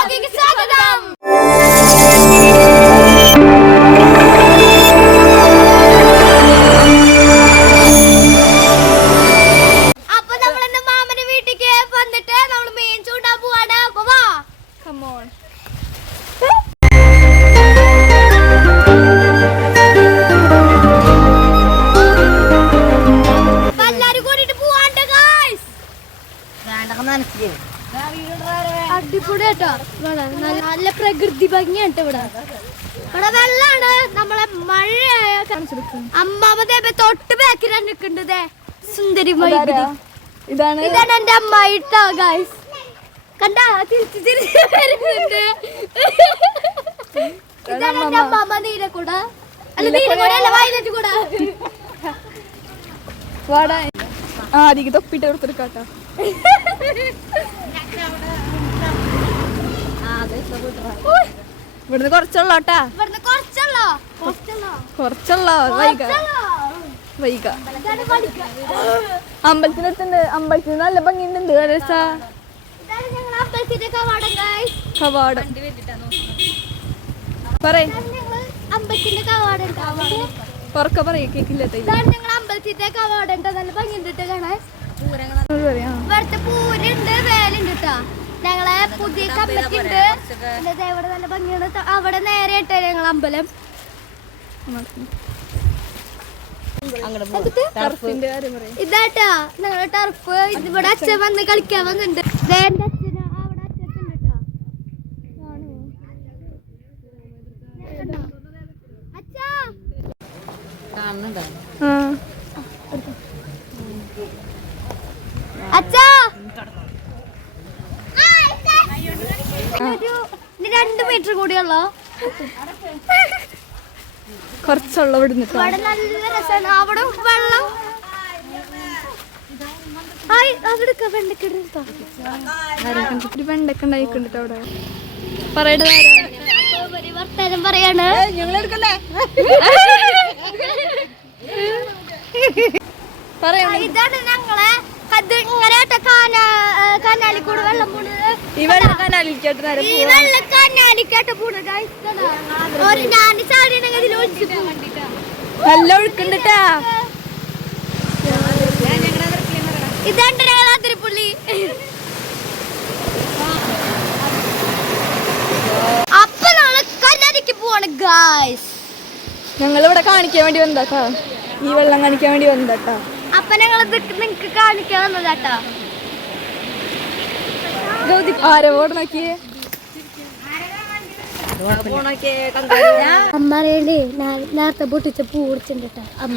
വ്ലോഗിലേക്ക് സ്വാഗതം. അപ്പൊ നമ്മളിന്ന് മാമന്റെ വീട്ടിലേക്ക് വന്നിട്ട് നമ്മൾ മീൻ ചൂണ്ടാൻ പോവാണ്. അപ്പൊ വാ. Come on. എല്ലാരും കൂടിട്ട് പോവാണ്ട് ഗൈസ്. അടിപൊളി കേട്ടോ. നല്ല പ്രകൃതി ഭംഗിയാണ് ഇവിടെ. ഇവിടെ വെള്ളാണ്. നമ്മളെ മഴയായ അമ്മാമ തൊട്ട് ബാക്കിലാണ് നിൽക്കുന്നത്. സുന്ദരി ഇതാണ് എന്റെ അമ്മായി ട്ടോ ഗൈസ്. കണ്ടാ തിരിച്ച് തിരിച്ച് വരുന്നുണ്ട്. ഇതാണ് എന്റെ അമ്മാമ നീലക്കൂട. അല്ല നീലക്കൂട അല്ല വയലറ്റ് കൂട. വാടാ ആദ്യം തൊപ്പിട്ട് കൊടുത്തിരിക്കാട്ടോ. ഇവിടുന്ന് കുറച്ചുള്ളോട്ടാ. ഇവിടുന്ന് കുറച്ചുള്ളോ വൈക അമ്പലത്തിനടുത്തുണ്ട്. അമ്പലത്തിന് നല്ല ഭംഗിയുണ്ട്. രസാ കവാടം പറയ്. അമ്പലത്തിന്റെ കവാടം പൊറക്ക പറയ കേക്കില്ല. ഞങ്ങൾ അമ്പലത്തിന്റെ കവാടം നല്ല ഭംഗിയുണ്ട് കാണാൻ. ഇവിടുത്തെ പൂരുണ്ട് വേലുണ്ട് കേട്ടോ. ഞങ്ങളെ പുതിയ കമ്പത്തിണ്ട്. ഇവിടെ നല്ല ഭംഗിയാണ്. അവിടെ നേരെ ഇട്ട ഞങ്ങൾ അമ്പലം. ഇതാട്ടാ ഞങ്ങളുടെ ടർഫ്. ഇവിടെ അച്ഛൻ വന്ന് കളിക്കാൻ വന്നിട്ടുണ്ട്. എന്റെ അച്ഛന് അവിടെ അച്ഛനുണ്ട് കേട്ടോ. അച്ഛാ അച്ഛാ 2 മീറ്റർ കൂടിയുള്ളോ. കുറച്ചുള്ള ഇവിടുന്ന് അവിടെ നല്ല രസമാണ്. അവിടെ വെള്ളം ഒരു വെണ്ടൊക്കെ ഉണ്ടായിട്ടുണ്ട് അവിടെ. പറയട്ടെ വർത്താനം പറയാണ്. ഇതാണ് ഞങ്ങളെ ഇങ്ങനെ കനാലിൽ കൂടെ വെള്ളം പോണത്. ഈ വെള്ളം കനാലിക്കാട്ട് ഈ വെള്ളം കനാലിക്കാട്ട് പോണത്. ഒരു ഞാൻ ചാടിയാണെങ്കിൽ ഇതിൽ ഒഴിച്ചു നല്ല ഒഴുക്കുണ്ടാ. ഇതാണ്ട് ഞങ്ങൾ അതിരപ്പുള്ളി. അപ്പൊ നമ്മള് കനാലിക്ക് പോവാണ് ഗായ്സ്. ഞങ്ങളിവിടെ കാണിക്കാൻ വേണ്ടി വന്നതാ. ഈ വെള്ളം കാണിക്കാൻ വേണ്ടി വന്നതാ. അപ്പൊ ഞങ്ങൾ നിങ്ങക്ക് കാണിക്കാൻ വന്നതാട്ടോ. ആരോട് നോക്കിയേ. അമ്മറയില് നേരത്തെ പൊട്ടിച്ച പൂ കുടിച്ചിട്ടുണ്ട്. അമ്മ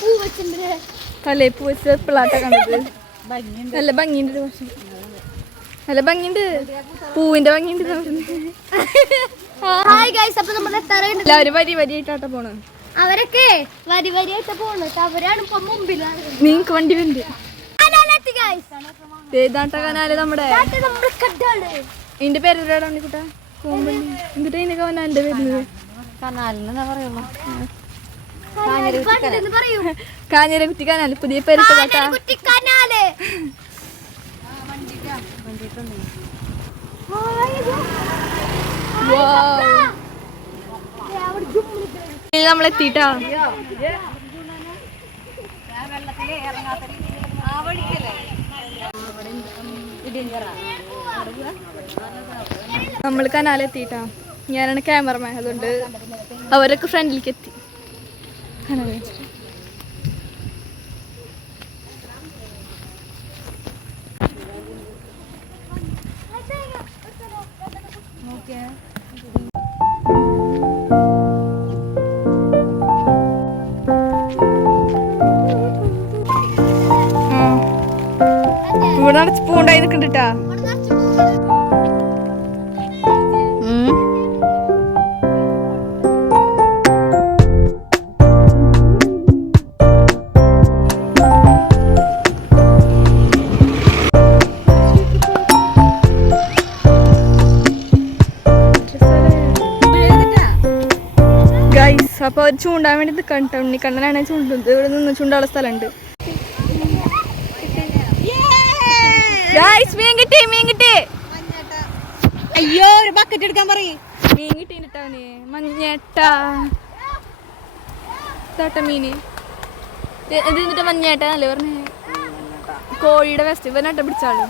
പൂ വെച്ചിട്ടുണ്ട്. തലേ പൂ വെച്ച് പിള്ളാട്ട കണ്ടത്. നല്ല ഭംഗിയുണ്ട്. നല്ല ഭംഗിയുണ്ട്. പൂവിന്റെ ഭംഗിയുണ്ട്. Hi guys. അപ്പൊ നമ്മൾ എത്താറുണ്ട്. എല്ലാവരും വരി വരിയായിട്ടാ പോണ്. അവരൊക്കെ വരി വരിയായിട്ട് പോണിട്ട്. അവരാണ് ഇപ്പൊ മുമ്പിലാണ്. നിങ്ങക്ക് വണ്ടി വണ്ട്. ഏതാട്ട കനാല് നമ്മുടെ. ഇതിന്റെ പേര് കുട്ടാ. എന്നിട്ട് ഇതിന്റെ കനാലിന്റെ വരുന്നത് കാഞ്ഞിരക്കുറ്റി കനാല്. പുതിയ പേര് നമ്മളെത്തിട്ടാ. നമ്മൾ കനാലെത്തിട്ടാ. ഞാനാണ് ക്യാമറമാൻ. അതുകൊണ്ട് അവരൊക്കെ ഫ്രണ്ടിലേക്ക് എത്തി. കനാല് ഇവിടെ നിറച്ച് പൂണ്ടായി നിൽക്കണ്ടിട്ടാ. അപ്പൊ അവർ ചൂണ്ടാൻ വേണ്ടി നിൽക്കണ്ട. ഉണ്ണിക്കണ്ണനാണ് ചൂണ്ടുന്നത്. ഇവിടെ നിന്ന് ചൂണ്ടാനുള്ള സ്ഥലമുണ്ട്. മീൻ കിട്ടി. അയ്യോ ഒരു ബക്കറ്റ് എടുക്കാൻ പറയും. മീൻ കിട്ടിട്ടവന് മഞ്ഞേട്ട മീന് എന്നിട്ട് മഞ്ഞേട്ട അല്ലേ പറഞ്ഞേ. കോഴിയുടെ വേസ്റ്റ് ഇവനട്ട പിടിച്ചാളു.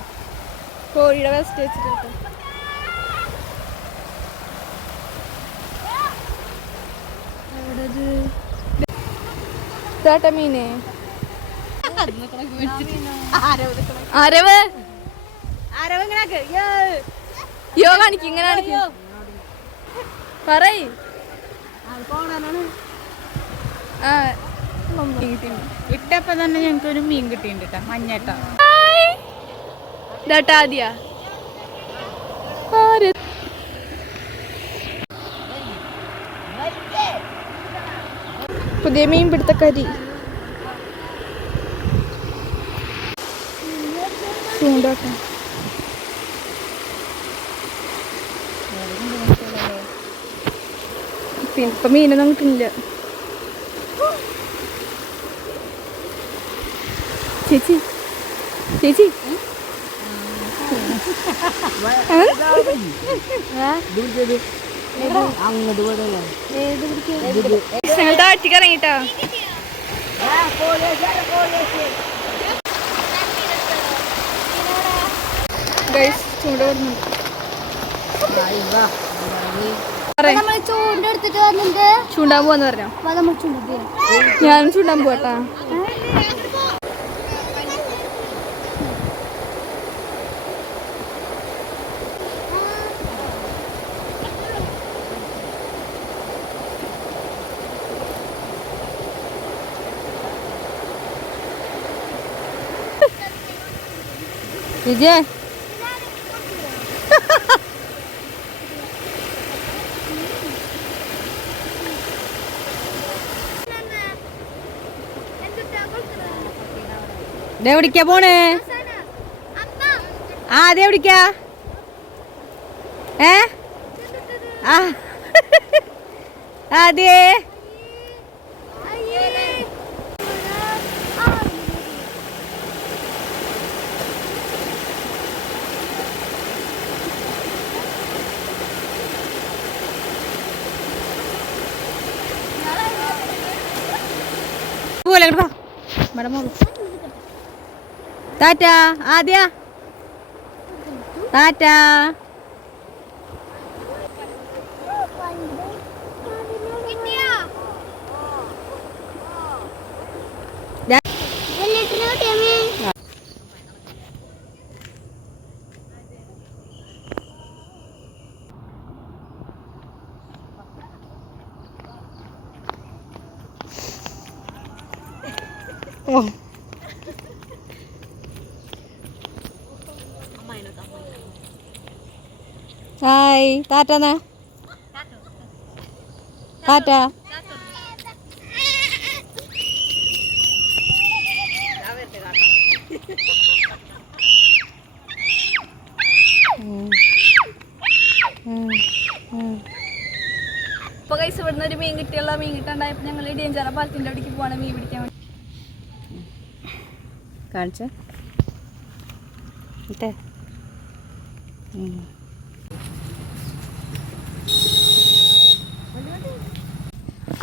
കോഴിയുടെ വേസ്റ്റ് വെച്ചിട്ട് മീന് ആരവ് യോ കാണിക്കും ഇങ്ങനെ കാണിക്കും പറയ്. ഇട്ടപ്പോ തന്നെ ഞങ്ങക്ക് ഒരു മീൻ കിട്ടിയിട്ടുണ്ട് മഞ്ഞേട്ട. ആദ്യ പുതിയ മീൻ പിടുത്തക്കരി ചൂണ്ടോട്ടെ. ഇപ്പൊ മീനൊന്നും കിട്ടുന്നില്ല. ചേച്ചി ചേച്ചി ഞങ്ങൾ താഴ്ത്തിക്ക് ഇറങ്ങിട്ടാ. ചൂണ്ട ചൂണ്ടെടുത്തിട്ട് വന്നിട്ട് ചൂണ്ടാൻ പോവാന്ന് പറഞ്ഞോ. നമ്മൾ ചൂണ്ടി ഞാനും ചൂണ്ടാൻ പോട്ടാ. വിജയ് എവിടേക്കാ പോണ്? അതെവിടേക്കാ? അതെ പോലെ ടാറ്റ ആദ്യ ടാറ്റ. ഹായ് ടാറ്റന്നാ ടാറ്റ. ഇപ്പൊ കൈസ് ഇവിടുന്ന് ഒരു മീൻ കിട്ടിയുള്ള മീൻ കിട്ടാണ്ടായപ്പോ ഞങ്ങൾ ഡേഞ്ചറ പാലത്തിന്റെ അവിടേക്ക് പോവാണ് മീൻ പിടിക്കാൻ വേണ്ടി. കാണിച്ച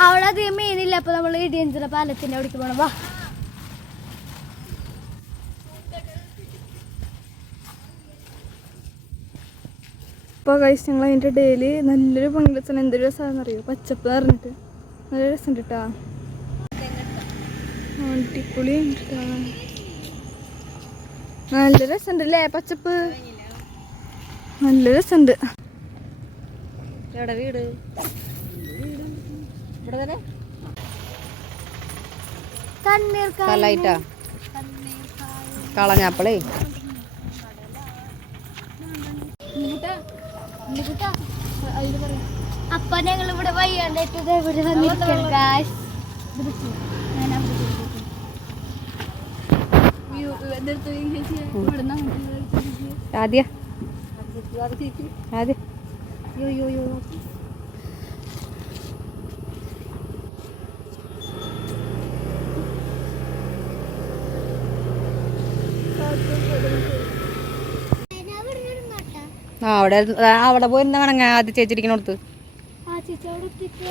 അവിടെ അധികം മീനില്ല. അപ്പൊ നമ്മൾ ഇടിയഞ്ചിറ പാലത്തിന്റെ അവിടേക്ക് പോണം. വാ. അപ്പോൾ കഴിച്ച് ഞങ്ങൾ അതിൻ്റെ ഡേയില് നല്ലൊരു പങ്കിലെത്തണം. എന്തൊരു രസമാണെന്ന് അറിയോ? പച്ചപ്പ് നിറഞ്ഞിട്ട് നല്ല രസമുണ്ട് കേട്ടോ. അടിപൊളി കേട്ടോ. നല്ല രസമുണ്ട് അല്ലേ പച്ചപ്പ്? നല്ല രസമുണ്ട്. എവിടെ വീട്? ഇവിടെ തന്നെ സ്ഥലമായിട്ടാ കളഞ്ഞാപ്പളേ. അപ്പൊ ഞങ്ങൾ ഇവിടെ വയ്യാണ്ടായിട്ട് ഇവിടെ വന്നിരിക്കുകയാണ് ഗായ്സ്. ആദ്യ ആദ്യ അവിടെ അവിടെ പോയി എന്താ കാണാൻ ആദ്യം ചേച്ചിരിക്കണോടത്ത് ആ ചേച്ചി അവിടെ എത്തിയിട്ട്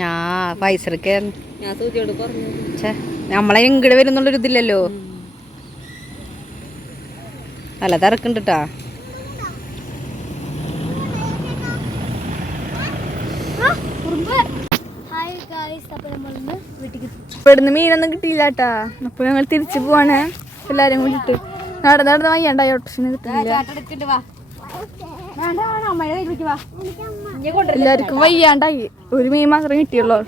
ഞാൻ പൈസ എടുക്കായിരുന്നു നമ്മളെ ഇങ്ങോട്ട് വരുന്നുള്ളൊരു ഇതില്ലല്ലോ അല്ല തിരക്കുണ്ട് കേട്ടാ ഹായ് ഗായ്സ്, അപ്പോൾ നമ്മളിന്ന് വീട്ടിലേക്ക് ഇവിടുന്ന് മീനൊന്നും കിട്ടിയില്ല കേട്ടാ. അപ്പൊ ഞങ്ങൾ തിരിച്ചു പോവാണ് എല്ലാരും കൂടിട്ട്. നടന്ന് വയ്യാണ്ടായി ഓട്ടോസിന് കിട്ടുന്നില്ല. എല്ലാവർക്കും വയ്യാണ്ടായി. ഒരു മീൻ മാത്രമേ കിട്ടിയുള്ളൂ.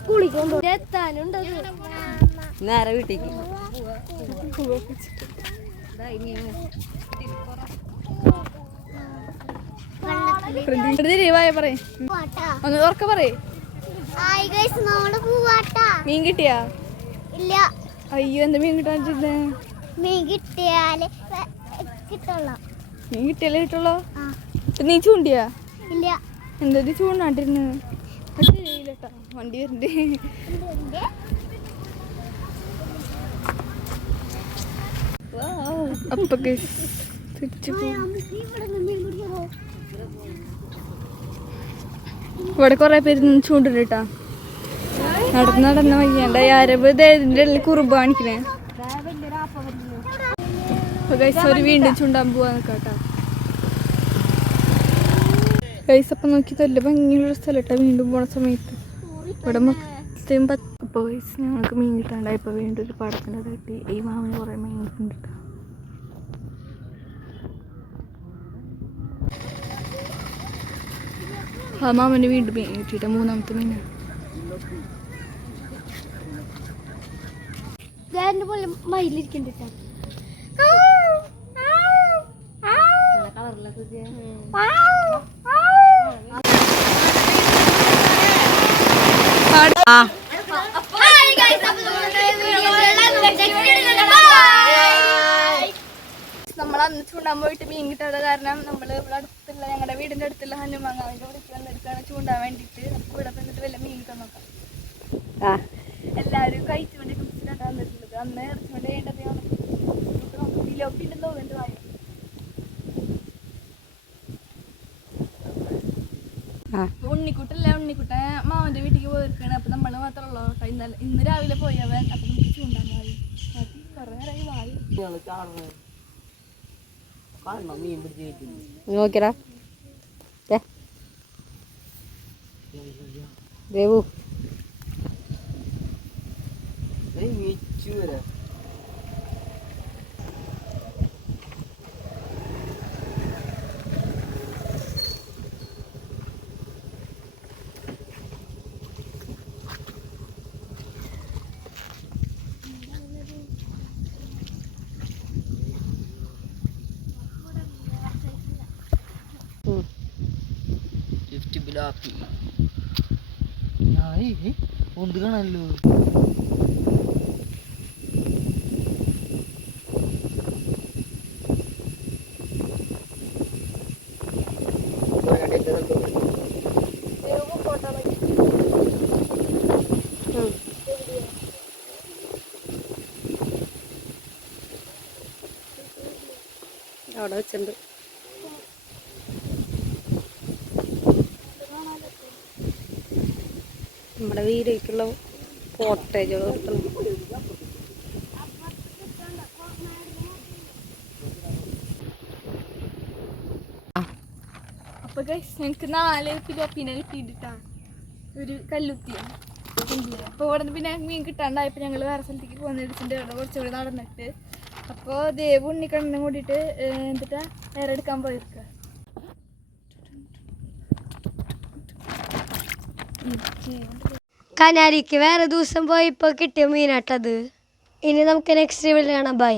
സ്കൂളിൽ കൊണ്ടുപോയി എത്താനുണ്ട്. നേരെ വീട്ടിലേക്ക് പറയേ ഒന്ന് ഉറക്കെ പറയേ. മീൻ കിട്ടിയാ? ഇല്ല. അയ്യോ, എന്താ മീൻ കിട്ടാൻ? മീൻ കിട്ടിയാലേ കിട്ടുള്ളൂ. മീൻ കിട്ടിയാലേ കിട്ടുള്ളൂ. നീ ചൂണ്ടിയാ? ഇല്ല. എന്താ ചൂണ്ടാണ്ടിരുന്നു? ശരിയില്ലട്ടാ, വണ്ടി വരണ്ടേ. അപ്പൊ തിരിച്ചു ഇവിടെ കൊറേ പേര് ചൂണ്ടിട്ടാ. നടന്ന് വയ്യാണ്ട ആരവ് ഇതിന്റെ ഉള്ളിൽ കുറുമ്പ് കാണിക്കണേ. ഒരു വീണ്ടും ചൂണ്ടാൻ പോവാ നിക്കാട്ടാ. ഗൈസ് അപ്പം നോക്കി നല്ല ഭംഗിയുള്ള സ്ഥലട്ടാ വീണ്ടും പോണ സമയത്ത്. ഇവിടെ മൊത്തം അപ്പൊ ഗൈസ് ഞങ്ങൾക്ക് മീൻ കിട്ടാണ്ടായപ്പോ വീണ്ടും ഒരു പടത്തിന്റെ തട്ടി. ഈ മാമിന് കുറെ മീൻ കിട്ടുന്നുണ്ട്. ആ മാമന് വീണ്ടും മീൻ കിട്ടിയിട്ട് മൂന്നാമത്തെ മീനാണ്. പോലെ മയിലിരിക്കണ്ട. നമ്മൾ അന്ന് ചൂണ്ടാൻ പോയിട്ട് മീൻ കിട്ടാത്ത കാരണം നമ്മൾ ഇവിടെ അടുത്തുള്ള ഞങ്ങളുടെ വീടിന്റെ അടുത്തുള്ള ഹനുമാങ്ങാവിന്റെ വിളിക്ക് വന്നെടുക്കാണ് ചൂണ്ടാൻ വേണ്ടിട്ട്. നമുക്ക് ഇവിടെ വന്നിട്ട് വല്ല മീൻ കിട്ടാൻ നോക്കാം. എല്ലാവരും കഴിച്ചുകൊണ്ട് കുടിച്ചിട്ടാണ് വന്നിട്ടുള്ളത്. അന്ന് ഇറച്ചുകൊണ്ട് വേണ്ടത് കിലോ പിന്നെ തോന്നുന്നുണ്ട് വായ. ഉണ്ണിക്കുട്ടല്ല, ഉണ്ണിക്കുട്ടൻ മാമന്റെ വീട്ടിലേക്ക് പോയിരിക്കാണ്. അപ്പൊ നമ്മള് മാത്രമല്ലോ ഇന്ന് രാവിലെ പോയവൻ. അപ്പൊ നമുക്ക് ചൂണ്ടാൻ വായി കുറെ നേരമായി വായി. നോക്കിയടാ ദേവു. ഒന്ന് കാണല്ലോ. അവിടെ വെച്ചിട്ടുണ്ട്. നമ്മുടെ വീട്ടിലേക്കുള്ള കോട്ടേജുകൾ കിട്ടണം. അപ്പൊ ഞങ്ങക്ക് 4 പിലോപ്പിനെ കിട്ടിയിട്ടാ ഒരു കല്ലുത്തിയാണ്. അപ്പൊ ഇവിടെ പിന്നെ മീൻ കിട്ടാണ്ടായപ്പോ ഞങ്ങള് വേറെ സ്ഥലത്തേക്ക് പോകുന്നിടത്തിന്റെ ഇവിടെ കുറച്ചുകൂടി നടന്നിട്ട്. അപ്പൊ ദേവ് ഉണ്ണിക്കണ്ണനും കൂടിയിട്ട് എന്നിട്ടാ വേറെ എടുക്കാൻ പോയിരിക്ക. കനാലിക്ക് വേറെ ദിവസം പോയപ്പോ കിട്ടിയ മീനാട്ടത്. ഇനി നമുക്ക് നെക്സ്റ്റ് വീഡിയോ കാണാം. ബൈ.